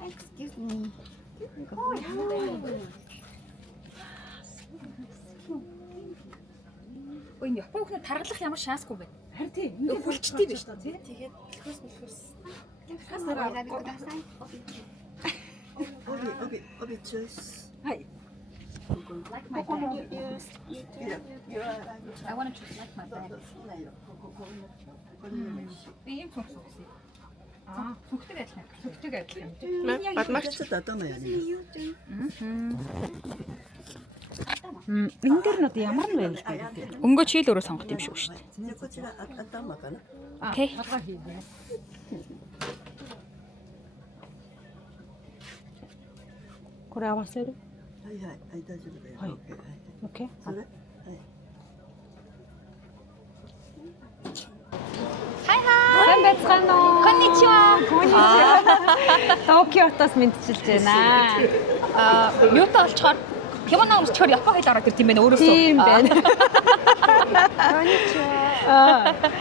Excuse me. Ой, энэ Япон хүн таргалах ямар шансгүй байна. Харин тийм. Хүлчтэй биш үү? Тэгээд хөөс. Obi choice. Хай. Like my bag. I want to choose like my bag. Ийм фокус үгүй. Сүхдэг адилхан. Сүхдэг адилхан. Бадмагч одоо нэ. Энэ дэр нь одоо ямар нь байв л дээ. Өнгөө чийл өөрөө сонгох юм шүү дээ. Атама кана. Окей.これ合わせる？はい大丈夫だよ。はい。OK。それ。Сайн байцгаана уу? Конничива. Токиотоос мэдчилж байна. Юутай олчоор кимоно өмсчөр Япон хэл ороод ирд юм байна өөрөөсөө. Тийм байна.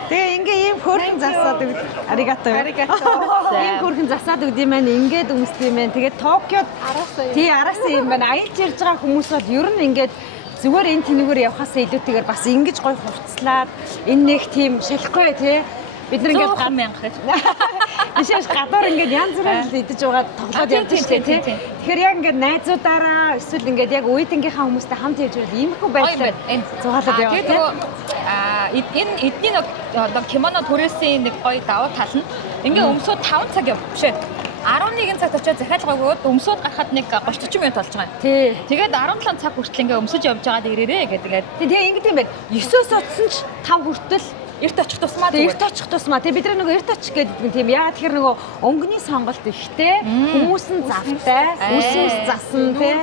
Тэгээ ингээ ийм хөөрхөн засаад өгд. Аригато. Ийм хөөрхөн засаад өгд юм байна. Ингээд өмсд юм байна. Тэгээд Токиод араасаа юм байна. Аялж ирж байгаа хүмүүс бол ер нь ингээд зүгээр энэ тэнүүгээр явхаасаа илүүтэйгээр бас ингэж гой хувцлаад энэ нэг тийм шалахгүй тий. Бид нар ингээд 100,000 гэж. Бишээс гадуур ингээд янз бүрээр л идэж байгаа тоглоод явж штэ тий. Тэгэхээр яг ингээд найзуудаараа эсвэл ингээд яг үеийнхээ хүмүүстэй хамт явж байвал иймэрхүү байдлаар зугаалаад яваа тий. Энэ эдний нэг одоо кимоно түрээсийн нэг гоё давуу тал нь ингээ өмсөд 5 цаг явшээ. 11 цагт очиод захиалга өгөөд өмсөд гарахад нэг 30-40 минут болж байгаа юм. Тий. Тэгээд 17 цаг хүртэл ингээ өмсөж явж байгаад ирээрээ гэдэг. Тэгээ ингэ тийм байд. 9-оос утсан ч 5 хүртэл эрт очих тусмаа зүгээр. Эрт очих тусмаа. Тэгээ бид нар нөгөө эрт очих гэдэг юм тийм. Яагаад тэгэхээр нөгөө өнгөний сонголт ихтэй, хүмүүс нь завтай, үсэс засан тий.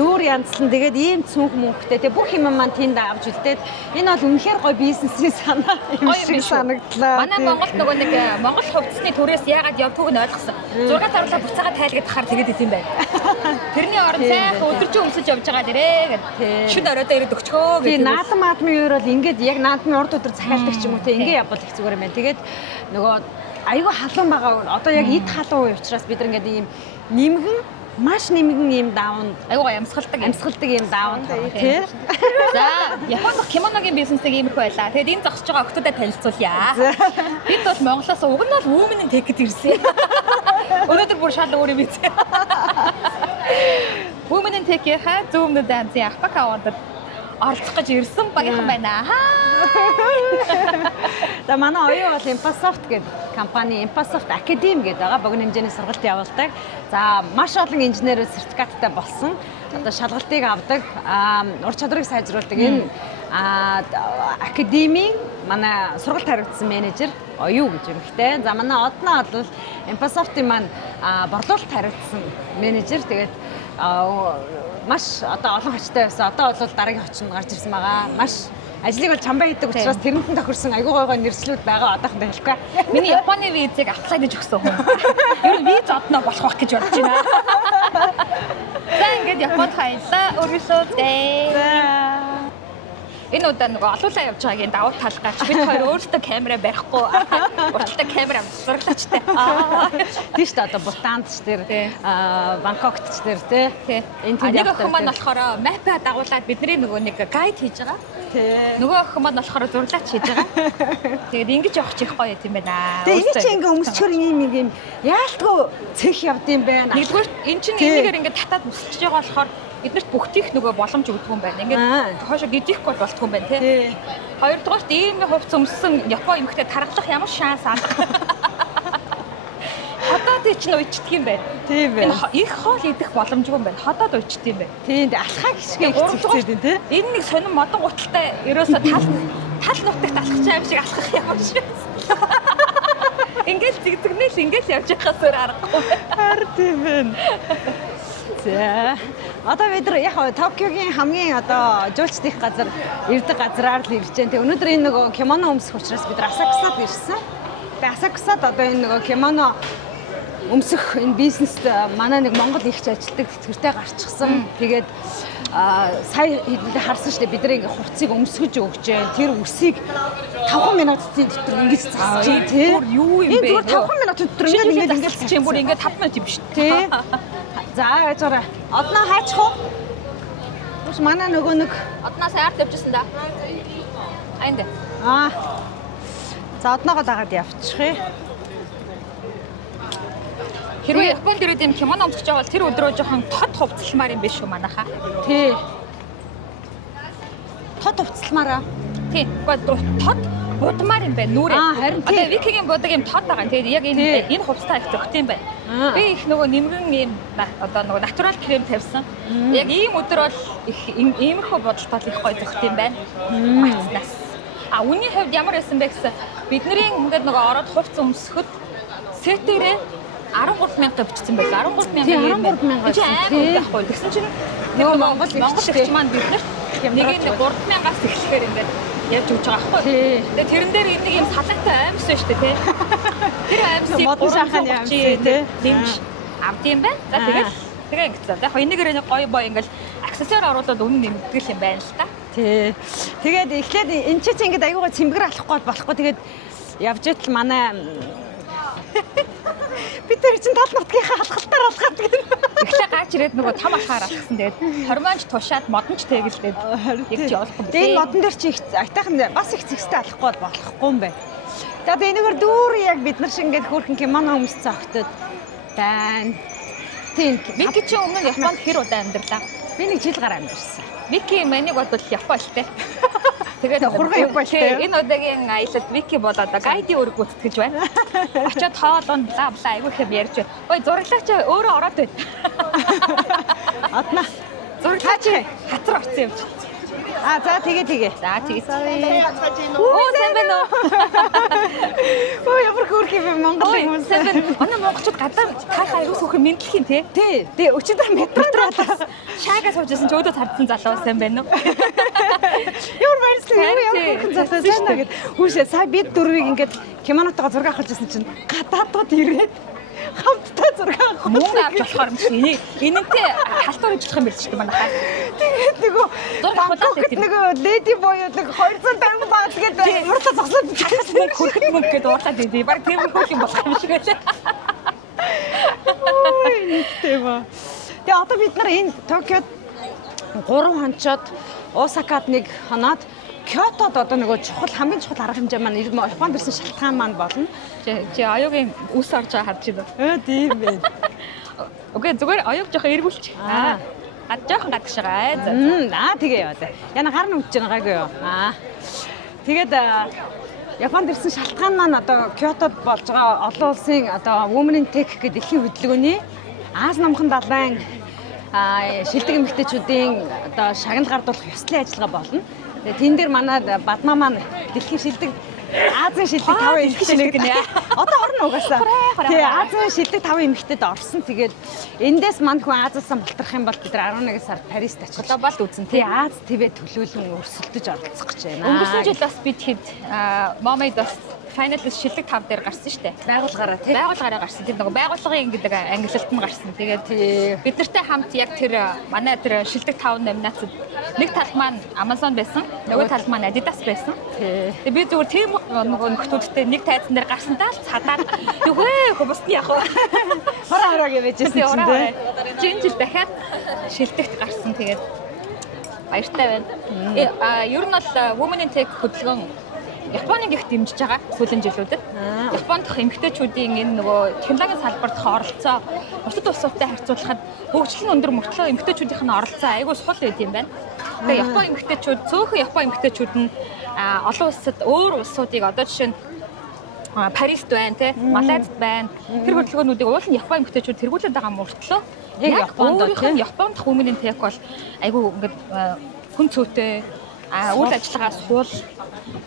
Нүүр янзлан тэгээд ийм цүнх мөнхтэй. Тэгээ бүх юм маань тэнд авч үлдээд энэ бол үнэхээр гоё бизнесийн санаа юм шиг санагдлаа. Манай Монголд нөгөө нэг Монгол хувцсны төрөөс яагаад явдгүйг нь ойлгосон. 6 тавлаа буцаагаад тайлгаад тахаар тэгээд идэм байг. Тэрний оронд сайхан өдөржин өмсөж явж байгаа дээрээ гэдэг. Шүн оройдоо ирээд өгчгөө гэдэг. Тэгээ наадам аадмын үеэр бол ингээд яг наадмын урд өдөр захиалдаг ч юм уу те ингээ явбал их зүгээр юм байна. Тэгээд нөгөө айгүй халуун байгаа. Одоо яг эд халуун үе учраас бид нар ингээд ийм нимгэн маш нимгэн ийм даун айгуугаа ямсгалдаг ийм даун тий. За Японд кимоногийн бизнесийг иймэрхүү байлаа. Тэгээд энэ зогсож байгаа охтуудад танилцуулъя. Бид бол Монголоос уг нь бол Women Tech-д ирсэн. Өнөөдөр бүр шал өөр юм биз. Women Tech-ийн зүүмнүүд анзын Ахпака аваад оролцох гэж ирсэн багийнхан байна. За манай оюу бол Impasoft гэдэг компани Impasoft Academy гэдэг байгаа. Богино хэмжээний сургалт явуулдаг. За маш олон инженерүүд сертификаттай болсон. Одоо шалгалтыг авдаг, ур чадварыг сайжруулдаг энэ академийн манай сургалт хариуцсан менежер оюу гэж юм хтэй. За манай одноо бол Impasoft-ийн маань борлуулалт хариуцсан менежер. Тэгээд маш одоо олон хочтой байсан. Одоо бол дараагийн хочнд гарч ирсэн байгаа. Маш ажлыг бол чамбай хийдэг учраас тэрнтэн тохирсон айгүй гойгоо нэрслүүд байгаа одоохондоо хэлэхгүй. Миний Японы визийг аплай гэж өгсөн хүн. Ер нь виз одноо болох байх гэж бодож байна. За ингээд Японд хаялаа. Өөрөөсөө дээ. Энэ удаа нөгөө олуулаа явж байгаагийн давуу тал гарч бид хоёр өөрсдөө камера барихгүй урталтай камера зураглаачтай. Тийм шүү дээ одоо Бутанд ч тэр Бангкокт ч тэр тий. Энэ тийм нэг охин маань болохоор мапа дагуулад бидний нөгөө нэг гайд хийж байгаа. Тий. Нөгөө охин маань болохоор зураглаач хийж байгаа. Тэгээд ингэж явах чих гоё юм байна. Тэгээ энэ чинь ингээ өмсчөр юм яалтгүй цэх явд юм байна. Нэгдүгээр эн чинь энэгээр ингээ татаад өсөж байгаа болохоор эднэрт бүгдийг нөгөө боломж өгдөг юм байна. Ингээд хоошоо гидихгүй болтгүй юм байна тий. Хоёрдугаарт ийм хувц өмссөн Япон эмэгтэй тархлах ямар шанс аа. Ходоод чинь уйчдаг юм байна. Тийм байна. Их хоол идэх боломжгүй юм байна. Ходоод уйчдаг юм байна. Тийм алхаа гисгээ хэцүүлээд тий. Энэ нэг сонин модон гуталтай ерөөсө тал нутагт алхах юм шиг алхах юм шиг. Ингээд зигзэгнэл ингээд явж байхаас өөр аргагүй. Харин тийм байна. За одоо бид нар яг Токиогийн хамгийн одоо жуулчд их газар ирдэг газраар л ирж байна. Тэг өнөөдөр энэ нөгөө кимоно өмсөх учраас бид нар Асакасад ирсэн. Тэгээ Асакусад одоо энэ нөгөө кимоно өмсөх энэ бизнест манай нэг Монгол ихч ажилтдаг тэтгэвртэй гарчихсан. Тэгээд сая хэдүүлээ харсан шүү дээ бид нар ингээ хувцсыг өмсгөж өгч जैन. Тэр үсийг 5 минутын дотор ингэж засаж जैन тий. Юу юм бэ? 5 минут дотор ингэ засаж чинь бүр ингээ 5 минут юм шүү дээ. Тий. За яажаараа. Одноо хайчих уу? Ус манай нөгөө нэг Одноо саяар тавьжсэн да. Айнд. За одноогоо дагаад явчихъя. Хэрвээ Японд ирээд юм кимоно өмсөж байгаа бол тэр өдрөө жоохон тод хувцалмаар юм биш үү манайхаа? Тий. Тод хувцалмаараа. Тий. Гэхдээ тод будмаар юм байна нүрээ. Харин тий. Одоо викигийн будаг юм тод байгаа. Тэгээд яг энэ хувцтай их зөгт юм байна. Би их нөгөө нэмгэн юм одоо нөгөө натурал крем тавьсан. Яг ийм өдөр бол их иймэрхүү бодолтой их гоё зөгт юм байна. Мацнаас. Үнийн хувьд ямар байсан бэ гэсэн бидний ингээд нөгөө ороод хувц өмсөхөд сетэрээ 13,000 бичсэн байлаа. 13,000 байхгүй. Тэгсэн чинь нөгөө Монгол ихч маань биднэрт нэг 3,000-аас эхлэхээр ингээд явж өгч байгаа байхгүй. Тэгээ тэрэн дээр нэг юм салаатай аймс байна шүү дээ тий. Тэр аймсыг модон шаханы аймс тий. Нэмж авд юм байна. За тэгээ ингэсэн. Яг энэгээр нэг гоё боо ингээд аксессуар оруулаад үнэ нэмэгдэл юм байна л та. Тий. Тэгээд эхлээд энэ ч ингэж аягуугаа цэмгэр алахгүй болохгүй. Тэгээд явж итэл манай бид тэр чинь тал нутгийнхаа халахалтаар алхаад гэнэ. Эхлээ гаач ирээд нөгөө том алхаар алхсан. Тэгээд хормонч тушаад модонч тэгэлдээд яг чи олохгүй. Тэгээд модон дээр чи их айтайхан бас их зэгстэй алахгүй болохгүй юм байна. Тэгээд энэгээр дүүр яг бид нар шиг ингээд хөөрхөн кимоно өмссөн октод байна. Тийм. Вики чи өмнө нь Японд хэр удаа амьдарлаа? Би нэг жил гараа амьдэрсэн. Вики манийг бол Япон штэй. Тэгээд хурган Япон штэй. Энэ удаагийн аялалд Вики бол одоо гайди өрг гүйтгэж байна. Очоод хоолонд бла бла айгүй хэм ярьж байна. Ой зураглаач өөрөө ороод байна. Одноо. Зураглаач хатар орсон юм чи. За тэгээ. За тэгээ. Оо сайн байна уу? Оо ямар хөөрх юм Монгол хүмүүс. Сайн байна. Манай монголчууд гадаа таах аюу сөхөр мэдлэх юм тий. Тий, өчигдөр метроолаас шаагаас суужсэн ч өөдөө цардсан залуу сайн байна уу? Ямар баярлалаа. Ямар хөөрхөн залуу сайн аа гэд. Хүүшээ сая бид дөрвийг ингээд кимонотойгоо зураг авах гэсэн чинь гадаадууд ирээд хамтдаа зураг авах. Мөнгө авч болохоор юм чи энэнтэй халтуур ажиллах юм биш үү манайхаа. Тэгээд нөгөө нөгөө леди боёуд нэг 250 баат тэгээд мурлаа зогсоод мөнгө хөрөхд мөнгө гэдээ уурлаад идэв. Бараг тийм хөрх юм болох юм шиг байлаа. Ой нэгтэй ба. Тэгээ одоо бид нар энэ Токиод 3 хонцоод Осакад 1 хоноод Кёотод одоо нөгөө хамгийн чухал арга хэмжээ маань Японд ирсэн шалтгаан маань болно. Чи аюугийн үс орж байгаа харж байна. Тийм байна. Окей зүгээр аюуг жоохон эргүүлчих. Жоохон гадагш байгаа. Тэгээ яа. Яна гар нь үдж байгаагүй юу? Тэгээд Японд ирсэн шалтгаан маань одоо Кёотод болж байгаа олон улсын одоо Women in Tech гэдэг дэлхийн хөдөлгөөний Аз намхан далайн шилдэг эмэгтэйчүүдийн одоо шагнал гардуулах ёслолын ажиллагаа болно. Тэгээ тэн дээр манай Бадмаа маань дэлхийн шилдэг Азийн шилдэг 5 эмэгтэй гэнэ. Одоо орно угаасаа. Тэгээ Азийн шилдэг 5 эмэгтэйд орсон. Тэгээд эндээс манд хүн Азиас болторох юм бол бид нар 11 сард Парист очих. Глобал үзэн тий. Аз ТV төлөөлөн өрсөлдөж оролцох гэж байна. Өнгөрсөн жил бас бид хэд Момейд бас финалист шилдэг 5 дээр гарсан шүү дээ. Байгууллагаараа тий. Байгууллагаараа гарсан. Тэр нөгөө байгууллагын гэдэг ангилалт нь гарсан. Тэгээд бид нартай хамт яг тэр манай тэр шилдэг 5 номинацид нэг тал маань Amazon байсан, нөгөө тал маань Adidas байсан. Тэгээд би зүгээр тийм нөгөө нөхдүүдтэй нэг тайзан дээр гарсандаа л цадаад үгүй бусд яах вэ? Хороо гэвэжсэн чинь тий. Жин жил дахиад шилдэгт гарсан. Тэгээд баяртай байна. Ер нь бол Women in Tech хөдөлгөөн Японыг их дэмжиж байгаа сүүлийн жилүүдэд. Японд дах эмэгтэйчүүдийн энэ нөгөө технологийн салбарт оролцоо бусад улсуудтай харьцуулахад хөгжлийн өндөр мөртлөө эмэгтэйчүүдийнх нь оролцоо айгүй сул байд юм байна. Тэгээ Япон эмэгтэйчүүд цөөхөн Япон эмэгтэйчүүд нь олон улсад өөр улсуудыг одоо жишээ нь Парист байна те, Малайзд байна. Тэр хөдөлгөөнүүдийг уул нь Япон эмэгтэйчүүд тэргүүлээд байгаа мөртлөө яг Японд дах Women in Tech бол айгүй ингээд хүн цөөтэй үйл ажиллагаа суул.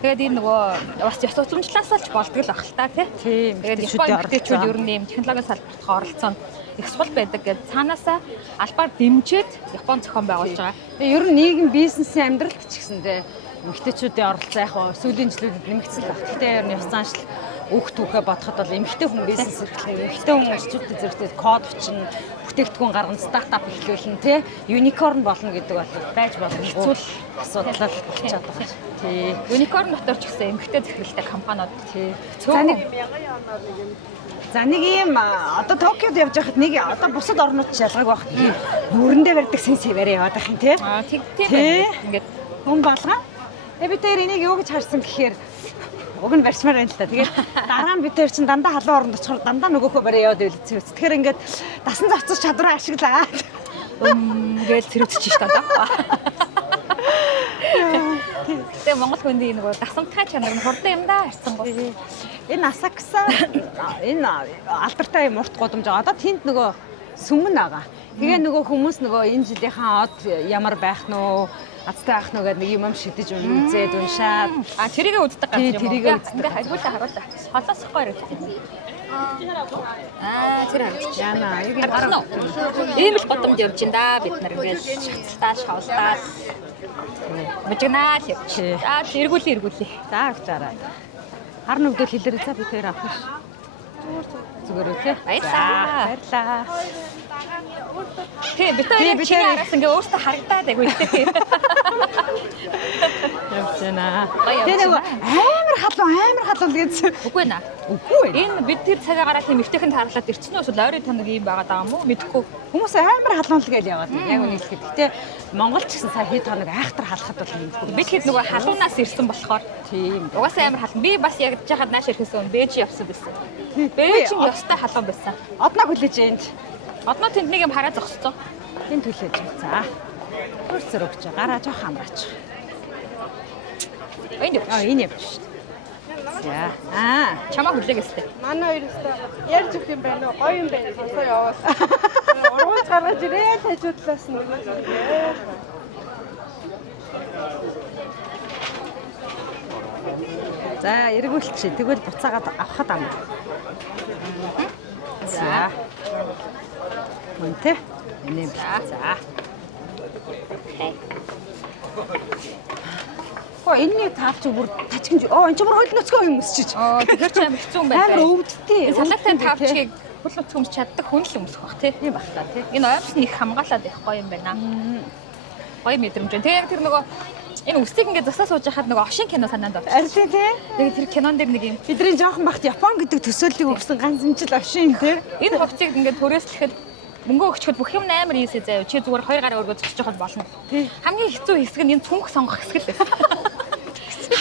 Тэгээд энэ нөгөө бас ёс сурталчилгаасаа ч болдог л ах л та тийм. Тэгээд Япон эмэгтэйчүүд ер нь юм технологийн салбарт оролцоонд их сул байдаг гэж цаанаасаа албаар дэмжиж Япон зохион байгуулж байгаа. Ер нь нийгэм бизнесийн амьдралд ч гэсэндээ эмэгтэйчүүдийн оролцоо яг сүүлийн жилүүдэд нэмэгдсэн баг. Гэхдээ ер нь ёс заншил өөх түүхээ бодоход бол эмэгтэй хүн бизнес эрхлэх, эмэгтэй хүн эрчүүдтэй зэрэгтэй код бичнэ, бүтээгдэхүүн гаргана, стартап эхлүүлнэ, тий. Юникорн болно гэдэг бол байж боломжгүй асуудал болчиход байгаа. Тий. Unicorn дотор ч гэсэн эмэгтэй захиралтай компаниуд тий. За нэг ийм одоо Токиод явж байхад нэг одоо бусад орнууд ч ялгаагүй байх. Нүрэндээ барьдаг сенсивэрээ яваад байх юм тий. Тийм ингээд хүн болгоо. Би тэр энийг юу гэж харсан гэхээр уг нь барьсмаар байна л та. Тэгээд дараа нь би тэр чинь дандаа халуун оронд очихоор дандаа нөгөөхөө барь яваад байлцээ. Тэгэхээр ингээд дасан зохицох чадвараа ашиглаад гээл зэрэгдэж шít одоо. Тэгээ Монгол хүндийн нөгөө дасамтгай чанар нь хурдан юм да харцсангүй. Энэ Асакса энэ алдартай юм урт гудамж байгаа. Одоо тэнд нөгөө сүмэн байгаа. Тэгээ нөгөө хүмүүс нөгөө энэ жилийнхаа од ямар байх нь уу, азтай байх нь гэдэг нэг юм шидэж үзээд уншаад тэрийгээ үздэг газар юм. Тэрийгээ үздэг. Ингээ хажуулаа харуулаа. Холоосохгүй хэрэгтэй. Тэр харагдаж яана. Ийм л годомж явж ин да бид нар ингээл шаталтаа шавлаа. Мужигнаа л явж. Эргүүлээ. За авч араа. Хар нүгдэл хэлээрээ за би тэр авах ш. Зүгээр үү те. Баярлаа. Тэг бид чиний араас ингээ өөртөө харагдаад айгу ихтэй. Явцгаа. Тэг нэг амар халуун гэсэн. Үгүй наа. Үгүй. Энэ бид тэр цагаараа тийм ихтэйхэн таарлаад ирчихнэ үү? Эсвэл ойрын тоног юм байгаа даа мó? Мэдхгүй. Хүмүүс амар халуун л гэж яваад. Яг үнийг хэлэхэд. Гэтэ Монгол ч гэсэн сая хэд хоног айхтар халахад бол мэдгүй. Бид хэд нөгөө халуунаас ирсэн болохоор тийм. Угаасаа амар халуун. Би бас яг жахад нааш ирэхээс Бээж явсан байсан. Бээжин ёстой халуун байсан. Одноо хүлээж энд. Одноо тэнд нэг юм хараа зогсцоо. Тэнд хүлээж. За. Хурц зөрөгч. Гараа жоох хамраач. Энэ явж шүү дээ. За. Чамаа хүлээгээстэй. Манай хоёр өстой ярьж өгөх юм байна уу? Гоё юм байна. Сонсоо яваас. Ургуулж гаргаж ирээ хажуудлаас нь. За, эргүүлчих. Тэгвэл буцаагаад авахад ам. За. Мөнтэй. Энэ за. Энэний таавч бүр тачгинж энэ ч бүр хөл нөцгөө юм өсчиж. Тэгэхээр ч амар хэцүү юм байна. Амар өвддөө. Салаатын таавчгийг хөл нөцгөө өмсч чаддаг хүн л өмсөх бах тий. Тийм бах та тий. Энэ оймс нь их хамгаалаад их гоё юм байна. Гоё мэдрэмж байна. Тэгээ яг тэр нөгөө энэ үсийг ингээд засаа сууж хахад нөгөө овшин кино санаанд орчих. Арилын тий. Тэгээ тэр кинон дээр нэг юм бидний жоохон бахт Япон гэдэг төсөөллийг өгсөн ганц зэмжил овшин тий. Энэ хувцсыг ингээд түрээслэхэд мөнгө өгчөхөд бүх юм амар ийсэ заяа. Чи зүгээр хоёр гараа өргөж зогсож явах болно. Хамгийн хэцүү хэсэг нь энэ цүнх сонгох хэсэг л байсан.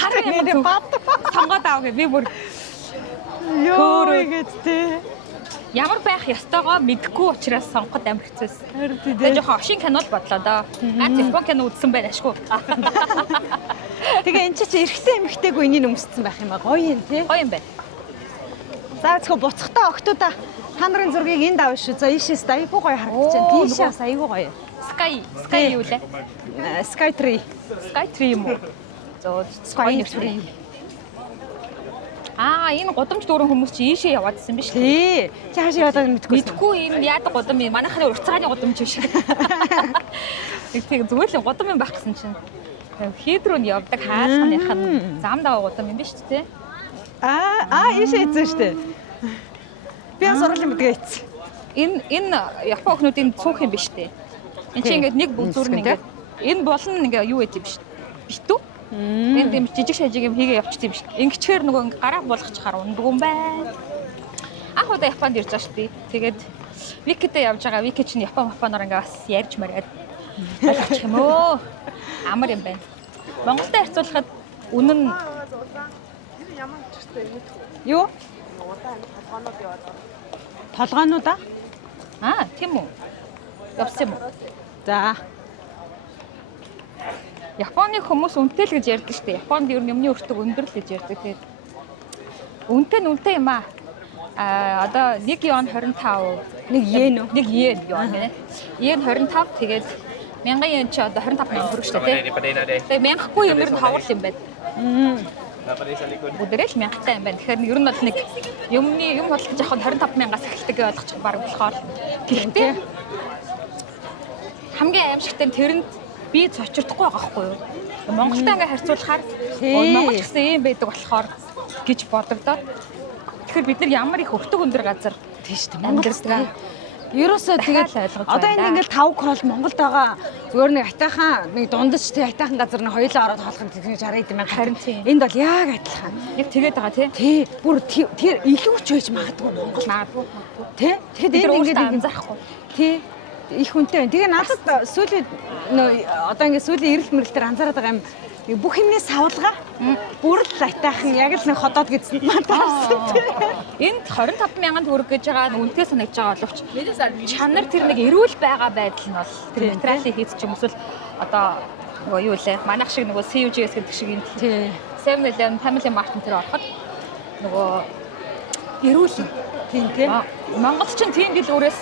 Харин юм сонгоод аав гэ би бүр ёо игээд тий. Ямар байх ёстойгоо мэдэхгүй учраас сонгоход амар хэцүүсэн. Тэгээ жоохон овшин кино л бодлоо доо. Япон кино үзсэн байна ашгүй. Тэгээ эн чи эрэгтэй эмэгтэйгүй энийг өмссөн байх юм аа. Гоё юм тий. Гоё юм байна. За зөвхөн буцахтаа октоуда та нарын зургийг энд авах шүү. За ийшээс айгүй гоё харагдаж байна. Тийшээс айгүй гоё. Sky юу лээ? Sky 3. Sky 3 юм уу? Зөө Sky 3. Энэ годамж дүүрэн хүмүүс чи ийшээ яваадсэн биз шүү. Тий. Чи хаашаа яваад мэдгүй. Мэдгүй энэ яадаг годам юм. Манайхны урцгааны годамж биш. Тэг зүгээр л годам юм байх гэсэн чинь. Хийдрүүн явдаг хаалганых нь зам даваа годам юм биш үү те? Ийшээ ийцэн шүү дээ. Би сургуулийн мэдгээ ийцэн. Энэ Япон охинуудын цүнх юм биш үү? Энд чи ингээд нэг бүзүүр нь ингээд энэ болон ингээ юу байд юм биш. Битүү? Энэ тийм жижиг шажиг юм хийгээ явчих юм биш. Ингэчээр нөгөө гараа болгочихаар ундаг юм байна. Анх удаа Японд ирж байгаа шүү дээ. Тэгээд Викидээ явж байгаа. Вики чинь Японоор ингээ бас ярьж мараад болгочих юм өө. Амар юм байна. Монголтой харьцуулахад үнэн Ямар ч юм юу? Толгоонууд тийм үү. Явсан юм уу? За. Японы хүмүүс үнэтэй л гэж ярьдаг шүү дээ. Японд ер нь юмны өртөг өндөр л гэж ярьдаг. Тэгээд үнэтэй юм аа. Одоо 1 yen 25, 1 yen үү? 1 yen гэнэ. Yen 25 тэгээд 1000 yen ч одоо 25,000 төгрөг шүү дээ. Тэгээд 1000гүй юм ер нь хавар юм байна. Бүдэрэл 1000-тай юм байна. Тэгэхээр ер нь бол нэг юм бодлож явахад 25,000-аас эхэлдэг гэж ойлгочих баг болохоор. Гэхдээ хамгийн аимшигтай нь тэрэнд би цочирдохгүй байгаа хгүй юу? Монголтой ингээ харьцуулахаар Монгол гэсэн юм байдаг болохоор гэж бодогдоод Тэгэхээр бид нар ямар их өртөг өндөр газар тийш үү. Монголд ерөөсөө дахиад тэгээд ойлгож одоо байна. энд ингээл 5 крол Монголд байгаа зүгээр нэг атайхан нэг дундаж тий атайхан газар нэг хоёулаа ороод хоолох нь тэгж 60 мянга. Харин тийм. Энд бол яг адилхан. Яг тэгээд байгаа тий. Тий, бүр тэр илүү ч байж магадгүй Монгол. Магадгүй. Тий. Тэгэхэд Бид энд ингээд ингээд анзаарахгүй. тий их хүнтэй байна. Тэгээ надад сүүлийн одоо ингээд сүүлийн эрэл мэрэлтээр анзаараад байгаа юм бүх юмний савлгаа бүр л атайхан яг л нэг ходоод гэсэн надаас. Энд 25 мянган төгрөг гэж байгаа нь үнэтэй санагдж байгаа боловч чанар тэр нэг эрүүл байгаа байдал нь бол тэр материалын хийц ч юм эсвэл одоо нөгөө юу лээ манайх шиг нөгөө CUGS гэдэг шиг энэ Тий. 7-Eleven, Family Mart тэр ороход нөгөө эрүүл Тийм тий. Монгол ч тийм л өөрөөс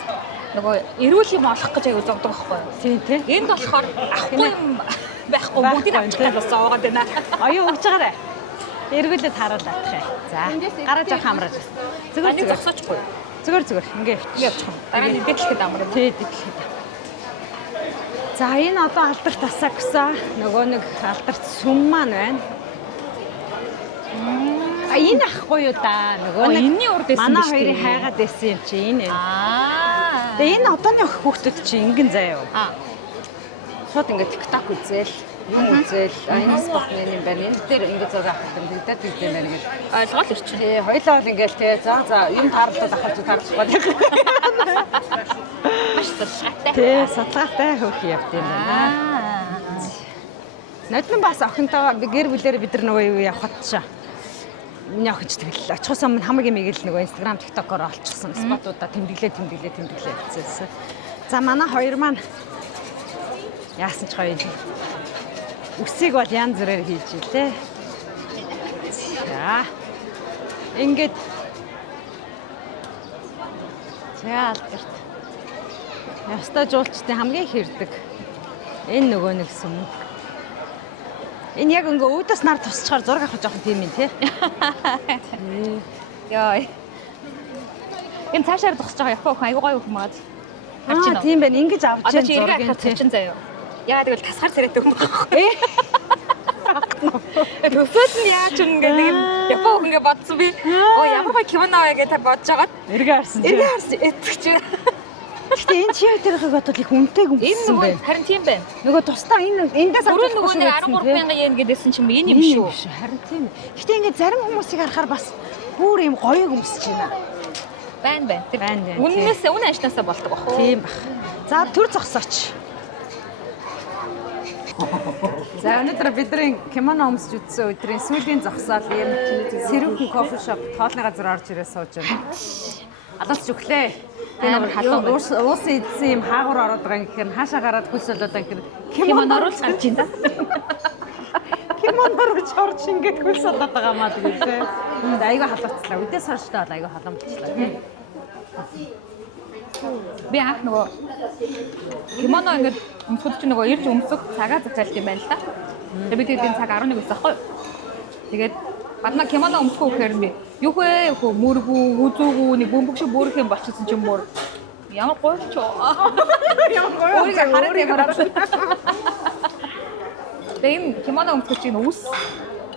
нөгөө эрүүл юм олох гэж аягүй зогдог байхгүй юу? Тийм тий. Энд болохоор ахгүй юм байхгүй бүгдийг авчихсан бас зовоод байна. Оюу өгч байгаарай. Эргүүлээд харуулах юм. За. Гараж авах хамрааж. Зүгээр Энийг зүгээр. зогсоохгүй. Зүгээр ингээд Ингэ явчих. Дараа нь идэвхлэхэд амар. тий дэлхийд. За энэ одоо алдарт асакса нөгөө нэг алдарт сүм маань байна. А энэ ахгүй юу да нөгөө нэг энэний урд байсан манай биз дээ. хоёрын хайгаад байсан юм чи энэ. Аа. Тэгээ энэ одооны хүүхдүүд чи ингэн заяа. Аа. Шууд ингээд TikTok үзэл, юм үзэл, энэ спортны юм байна. Энэ дээр ингээд зураг авах юм дэгдээд юм байна гэж. Ойлгол ирчин. Тий, хоёлаа бол ингээд тий за юм таарлаад ахаж таарлахгүй. Маш судалгаатай. Тий, судалгаатай хөөх явд юм байна. Аа. Нодон бас охинтойгоо гэр бүлээр бид нар нөгөө юу явахад чаа. Миний охинч тэгэл очихоос өмнө хамаг юм ийг л нөгөө Instagram, TikTok-оор олчихсон спотуудаа тэмдэглээ хийцээсэн. За манай хоёр маань яасан ч гоё. Үсийг бол янз бүрээр хийж илээ. За. Ингээд за алдарт. Яста жуулчдын хамгийн хэрдэг. Энэ нөгөө нэг сүм. Энэ яг ингээ өөдөөс нар тусчаар зураг авах жоохон тийм юм тий. Яа. Энэ цаашаар тусч байгаа яхаа охин аягүй гоё хүмүүс. Аа тийм байна. Ингэж авч Одоо जैन чи зураг эргээ тий. хачин заяа. Яа тэгвэл тасгаар царайтай юм байна. Төсөөд нь яаж ингэ нэг юм япон хүн ингэ бодсон би. Оо ямар гоё кимоно вэ гэж та бодож агаад Эргээ харсан чи. эргээ харсан эцэгч. Гэтэ энэ чи тэрхийг бодвол их үнэтэй Энэ гүмсэн нөгөө байна. харин тийм байна. Нөгөө тусдаа эндээс Дөрөв нөгөө нэг 13,000 yen гэдээсэн чинь энэ юм шүү. Харин тийм. Гэтэ ингээ зарим хүмүүсийг харахаар бас бүр юм гоё гүмсэж байна. Байна. Тэр Байна, тийм. үннээс үнэ ажнаасаа болдог бах. Тийм бах. За төр зогсооч. За өнөөдөр бидний кимоно өмсөж үтсэн өдрийн сүүлийн зогсоол юм Сэрүүхэн кофе шоп тоолны газар орж ирээ сууж байна. Алаач өглөө. Амар халуун байна. Уусын эдсэн юм хаагур ороод байгаа юм гэхээр хаашаа гараад хөлс болоод байгаа гэхээр Кимоно руу л гарч ин да. кимоно руу чорч ингээд хөлс болоод байгаа маа тэгээд. Айгаа халууцлаа. Үдээс хойштой бол айгаа халамжлаа тийм. Би анх нөгөө кимоно ингээд өмсөж чинь нөгөө ирж өмсөх цагаа захиалт юм байна л да. Тэгээд би тэгээд энэ цаг 11 байсан аахгүй. Тэгээд бадна кимоно өмсөх гэхээр би юу вэ мөргүү үзүүгүү нэг бөмбөг шиг бүрэх юм болчихсон ч юм уу. Ямар гоё ч оо. Ямар гоё. Өөрийгөө хараад. Тэгээд энэ кимоно өмсөх чинь үс.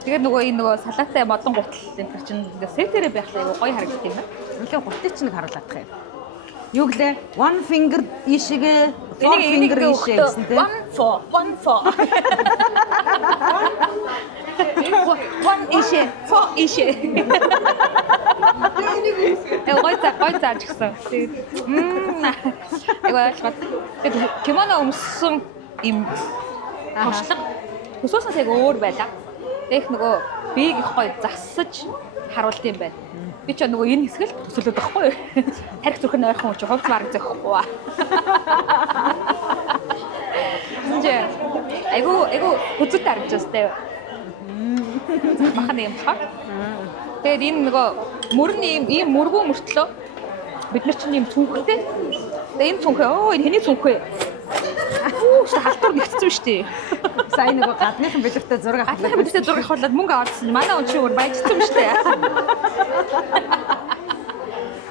Тэгээд нөгөө энэ нөгөө салаатай модон гутал энэ чинь ингээд сетэрээ байхлаа гоё харагддаг юм байна. Өглөө гутыг чинь харуулах юм. Юу гэлээ? One finger ишигээ, four Энийг finger ишээ гэсэн тийм. One for. One ишээ, four ишээ. Гой цаач гэсэн. Тэгээд кимоно өмссөн им хослог өсөөсөөс яг өөр байлаа. Тэгэх нөгөө бийг их гоё засаж харуулт юм байна. Би ч нөгөө энэ хэсгэл төсөөлөд байхгүй юу? Тарих зүрхэн ойрхон учраас хувц марг зөхгүй. Үнэ айгу хүзүүт харагдаж байна. Махан юм байна. Тэгээд энэ нөгөө мөрний ийм мөргүү мөртлөө бид нар чинь ийм цүнхтэй. Тэгээд энэ цүнхээ энэ хэний цүнхээ? Халтур нэгцсэн шүү дээ. Сайн нөгөө гадныхан билеттэй зураг авах. Гадныхан билеттэй зураг авахлаад мөнгө авчихсан. Манай хүн чинь өөр баяжсан шүү дээ.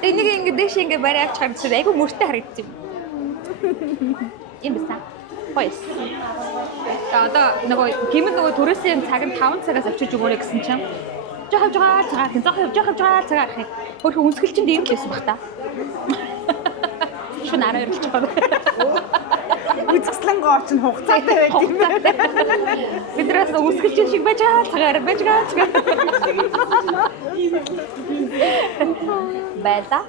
Энийг ингэ дэш ингэ барай авч харагдсан. Айгу мөртэй харагдсан юм. Юм басан. Хойс. Одоо нөгөө гимэл нөгөө төрөөсийн цаг нь 5 цагаас авчиж өгөөрэй гэсэн чинь явж байгаа цагаан хин зах явж байгаа цагаан хин хөрхөн үнсгэл чинь дээр л байсан баг та. Шүн арай ирэлж байгаа. Үзэсгэлэн гооч нь хугацаатай байт юм байна. Бидраас үнсгэл чинь шиг байж байгаа цагаан байж байгаа. Байла.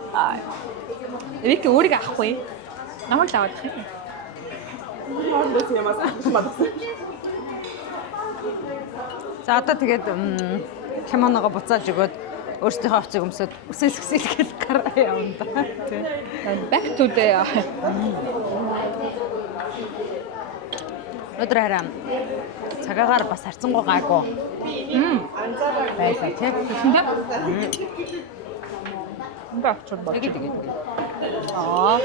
Эвик өөрийг авахгүй. Намайг л аваад. За одоо тэгээд кимоногоо буцааж өгөөд өөрсдийнхөө хувцсыг өмсөд үсэсгсэлгээл гараа явна да. Тий. Back to the Өдөр хараа цагаагаар бас харцангуй гаагүй. Байлаа тий. Ингээ авчир бол. Тэгээд. Аа.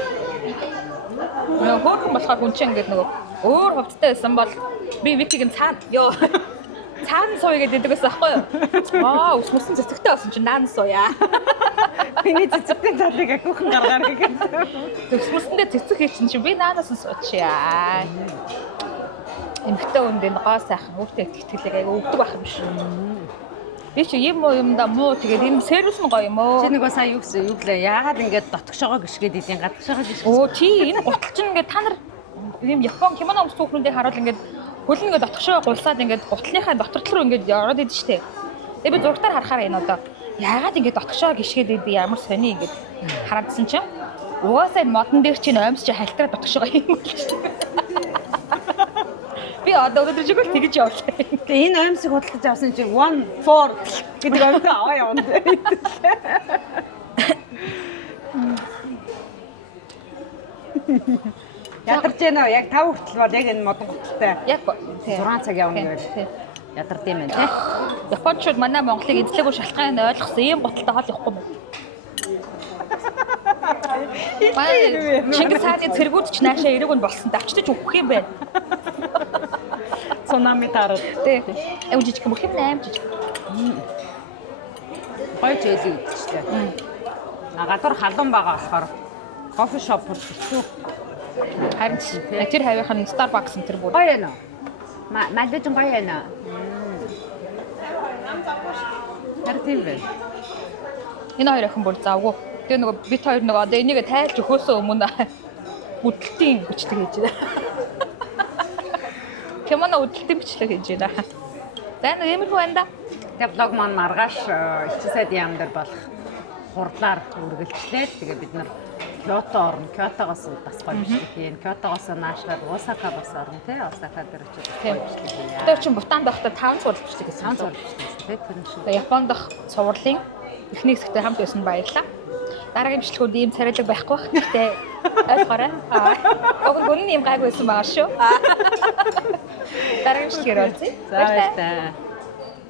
Хөөрхөн болохоор хүн чинь ингээд нөгөө өөр хувцтай байсан бол би витигийн цаана ёо. Цаана сууя гэдэг байсан аахгүй юу? Аа, ус мөсөн цэцэгтэй болсон чинь наан сууя. Миний цэцэгтэй талыг ахиухан гаргаарай гэдэг. Ус мөсөндөө цэцэг хийчин чинь би наанаас нь суучаа. Эмхтэй өндөө гоо сайхан өөртөө итгэлээ айгу өгдөг байх юм шиг. Би чи юм да муу тэгээд энэ сервис нь гоё юм оо. Чи нөгөө сая юу гэсэн юу гэлээ яагаад ингэж дотгошоогоо гიშгээд идэв гадагшоогоо гიშгэж. Оо тий энэ гутал чинь ингээд та нар юм Япон кимоно өмсөх хүмүүстээ харуул ингээд хөл ингээд дотгошоо гулсаад ингээд гутлынхаа доторт руу ингээд ороод идэв штэ. Тэгээ би зургатаар харахаар энэ одоо яагаад ингээд дотгошоо гიშгээд идэв ямар сони ингээд хараадсан чинь угаасаа энэ модон дээр чинь оймс чи хальтраа дотгошоо юм л штэ. Би одоо өдөр жигэл тэгэж явлаа. Тэгээ энэ оймсыг худалдаж авсан чинь 1 4 гэдэг оймсоо аваа явна. Ядарч байна уу? Яг 5 хүртэл бол яг энэ модон гуталтай. Яг 6 цаг явна гэвэл ядард юм байна тий. Япончууд манай Монголыг эзлээгүй шалтгаан нь ойлгосон ийм гуталтай хоол явахгүй байна. Чингис хааны цэргүүд ч наашаа ирээгүй нь болсон. Авчдаж өгөх юм байна. Цунами тараад. Тий. Эв жижиг юм хэм 8 жижиг. Гоё зөөлөг үдчихлээ. Гадуур халуун байгаа болохоор кофе шоп бол хэцүү. Харин тэр хавийнхан Starbucks энэ тэр бүр. Гоё яана. Малдаж гоё яана. Хартив. Энэ хоёр охин бүр завгүй. Тэгээ нөгөө бит хоёр нөгөө одоо энийг тайлж өгөхөөсөө өмнө үдэлтийн хүчлэг хийж байна. Кимоно үдэлтийн бичлэг хийж байна. За нэг иймэрхүү байна да. Тэгээ блог маань маргааш 9 сая ям дээр болох хурдлаар үргэлжлээд тэгээ бид нар Кёто орно. Кётогоос бас гоё бичлэг хийн. Кётогоос наашгаар Осакагоос орно тий. Осака дээр очиж гоё бичлэг хийе. Одоо чинь Бутанд байхдаа 5 цуврал бичлэг хийсэн. 5 цуврал бичлэг тий. Тэр нь шиг. Тэгээ Японд дах цувралын эхний хэсэгтээ хамт байсан баярлаа. Дараагийн бичлэгүүд ийм царайлаг байхгүй бах. Гэхдээ ойлгоорой. Уг нь гүн юм гайг байсан байгаа шүү. Дараагийн бичлэгээр олзъя. За баярлалаа.